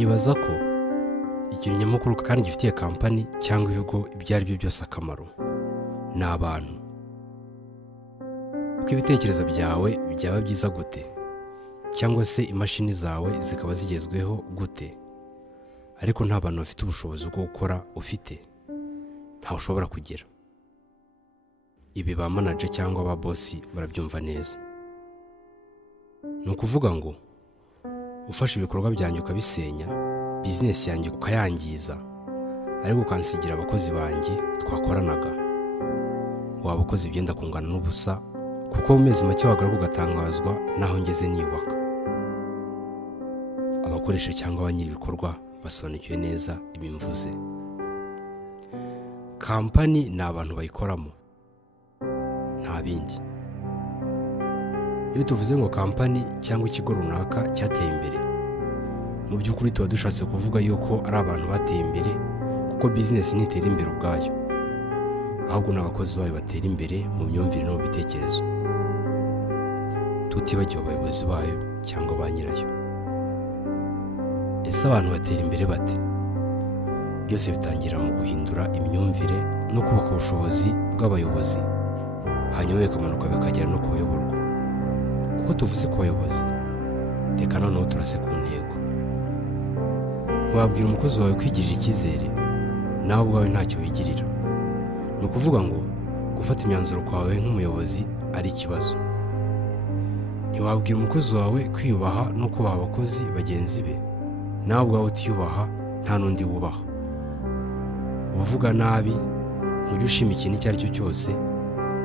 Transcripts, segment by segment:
nibaza ko ikintu nyamukuru kandi gifitiye kampani cyangwa ibigo ibyo ari byo byose akamaro ni abantu. Uko ibitekerezo byawe byaba byiza gute cyangwa se imashini zawe zikaba zigezweho gute, ariko nta bantu bafite ubushobozi bwo gukora ufite, ntawe ushobora kugira. Ibi ba manager cyangwa ba boss barabyumva neza. Ni ukuvuga ngo ufashe ibikorwa byanjye ukabisenya, business yanjye ukayangiza, ariko ukansigira abakozi banjye twakoranaga, waba ukoze ibyenda kungana n'ubusa, kuko mu mezi make wagaruka ugatangazwa naho ngeze niyubaka. Abakoresha cyangwa abanyiri ibikorwa basobanukiwe neza ibimvuze. Kampani ni abantu bayikoramo, nta bindi. Iyo tuvuze ngo kampani cyangwa ikigo runaka cyateye imbere, mu by'ukuri tuba dushatse kuvuga yuko ari abantu bateye imbere, kuko business ntitera imbere ubwayo, ahubwo n'abakozi bayo batera imbere mu myumvire no mu bitekerezo, tutibagiwe abayobozi bayo cyangwa ba nyirayo. Ese abantu batera imbere bate? Byose bitangira mu guhindura imyumvire no kubaka ubushobozi bw'abayobozi, hanyuma bikamanuka bikagera no ku bayoborwa. Kuko tuvuze ku bayobozi, reka noneho turase ku ntego. Wabwira umukozi wawe kwigirira icyizere, nawe ubwawe ntacyo wigirira. Ni ukuvuga ngo gufata imyanzuro kwawe nk'umuyobozi ari ikibazo. Ntiwabwira umukozi wawe kwiyubaha no kubaha abakozi bagenzi be, nawe ubwawe utiyubaha nta n'undi wubaha. Uvuga nabi, ntujya ushima ikintu icyo ari cyo cyose,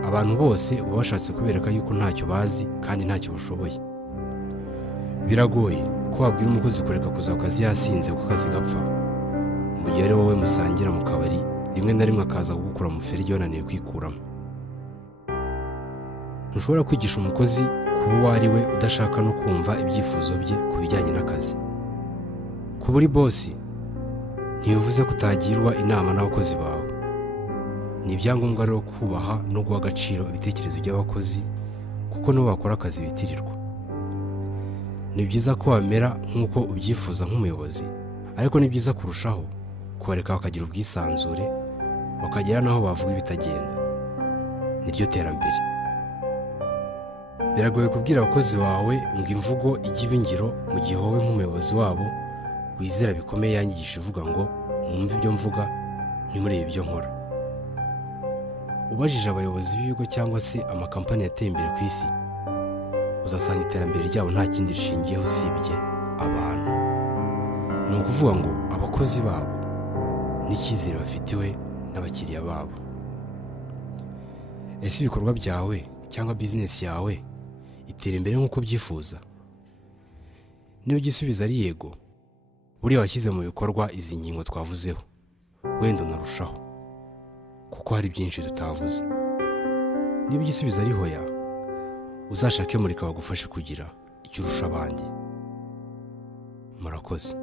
abantu bose uba bashatse kubereka yuko ntacyo bazi kandi ntacyo bashoboye. Biragoye ko wabwira umukozi kureka kuza ku kazi yasinze kuko akazi gapfa, mu gihe ari wowe musangira mu kabari, rimwe na rimwe akaza kugukura mu ferege wananiwe kwikuramo. Ntushobora kwigisha umukozi kuba uwo ari we udashaka no kumva ibyifuzo bye ku bijyanye n'akazi. Kuba uri bosi ntibivuze ko utagirwa inama n'abakozi bawe. Ni ibyangombwa rero kubaha no guha agaciro ibitekerezo by'abakozi, kuko nibo bakora akazi bitirirwa. Ni byiza ko wamera nk'uko ubyifuza nk'umuyobozi, ariko ni byiza kurushaho kubareka bakagira ubwisanzure, bakagera n'aho bavuga ibitagenda. Niryo terambere. Biragoye kubwira abakozi bawe ngo imvugo ijye iba ingiro, mu gihe wowe nk'umuyobozi wabo wizera bikomeye yanyigisha uvuga ngo mwumve ibyo mvuga ntimurebe ibyo nkora. Ubajije abayobozi b'ibigo cyangwa se amakampani yateye imbere ku isi, uzasanga iterambere ryabo nta kindi rishingiyeho usibye abantu. Ni ukuvuga ngo abakozi babo n'icyizere bafitiwe n'abakiriya babo. Ese ibikorwa byawe cyangwa business yawe itera imbere nk'uko byifuza? Niba igisubizo ari yego, buriya washyize mu bikorwa izi ngingo twavuzeho, wenda unarushaho, kuko hari byinshi tutavuze. Niba igisubizo ari hoya, uzashake murika bagufashe kugira icyo urusha abandi. Murakoze.